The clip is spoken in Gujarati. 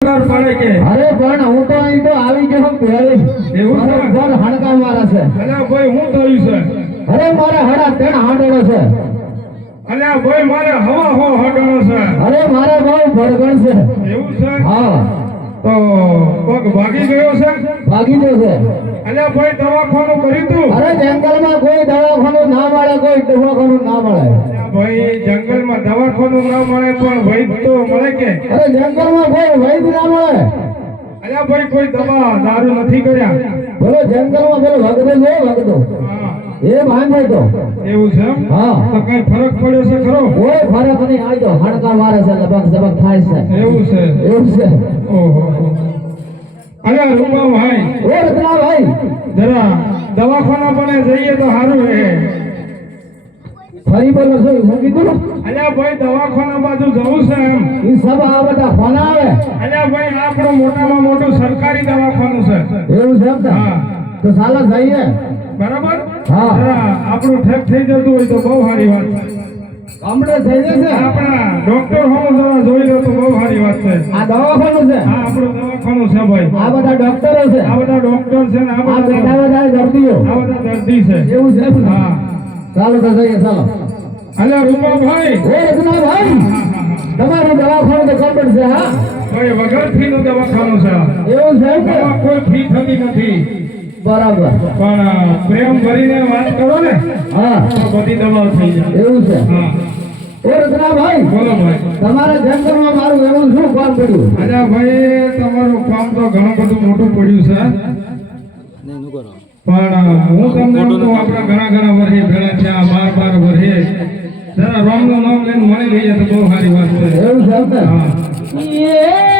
પડે કે અરે પણ હું તો અહીં તો આવી ગયો પહેલી એવું છે? ઘર હણકા મારા છે અલ્યા ભાઈ હું થયું છે? અરે મારે હડા ત્રણ હાંડોળો છે અલ્યા ભાઈ મારે હવા હો હટાણો છે. અરે મારે બહુ ભડગણ છે એવું છે? હા તો પગ ભાગી ગયો છે? ભાગી ગયો છે અલ્યા ભાઈ દવાખાનું કર્યું તું? અરે જંગલમાં કોઈ દવાખાનું ના મળે કોઈ દવાખાનું ના મળે અલ્યા ભાઈ જંગલમાં દવાખાનું ના મળે પણ વૈદ તો મળે કે? અરે જંગલમાં કોઈ વૈદ ના મળે અલ્યા ભાઈ કોઈ દવા દારૂ નથી કર્યા? બોલો જંગલમાં પેલો વગડો છે વગડો હા, એ બાંધે તો એવું છે એમ? હા તો કઈ ફરક પડ્યો છે ખરો? કોઈ ફરક નહીં આવી તો હણકા મારે છે લબક ઝબક થાય છે એવું છે? એવું છે ઓહો. અલ્યા રૂપાભાઈ ઓ રત્ના ભાઈ જરા દવાખાના પણ જઈએ તો સારું રહે. ફરી બોલો શું હું કીધું અલ્યા ભાઈ દવાખાના બાજુ જવું છે એમ? એ સબ આ બધા ફોન આવે અલ્યા ભાઈ આપણું મોટામાં મોટું સરકારી દવાખાનું છે. એવું છે એમ ને? હા, તો ચાલો જઈએ બરાબર. હા. જરા આપણું ઠેક થઈ જતું હોય તો બહુ સારી વાત છે. ગામડે થઈ જશે આપણા ડોક્ટર હું જરા જોઈ લો તો બહુ સારી વાત છે. આ દવાખાનું છે હા, આપણું દવાખાનું છે ભાઈ. આ બધા ડોક્ટરો છે આ બધા ડોક્ટર છે ને આ આ બેઠા બધા બધા દર્દીઓ દર્દી છે. એવું છે એમ ને? હા. ચાલો તો જઈએ ચાલો અલ્યા રૂપાભાઈ ઓ રત્ના ભાઈ તમારું દવાખાનું તો કમ્પ્લીટ છે હા ભાઈ વગર ફી નું દવાખાનું છે. એવું છે એમ ને? દવા કોઈ ફી થતી નથી બરાબર પણ પ્રેમ ભરીને વાત કરો ને હા તો બધી દવાઓ થઈ જાય. એવું છે હા, ઓ રત્ના ભાઈ બોલો ભાઈ. તમારા જંગલમાં મારું એવું શું કામ પડ્યું અલ્યા ભાઈ તમારું કામ તો ઘણું બધું મોટું પડ્યું છે પણ હું તમને એમ કહું આપણા ઘણા વર્ષે ભેળા છે 12 વર્ષે જરા રામનું નામ લઈને મળી લઈએ તો બહુ સારી વાત છે. એવું છે એમ ને? હા. એ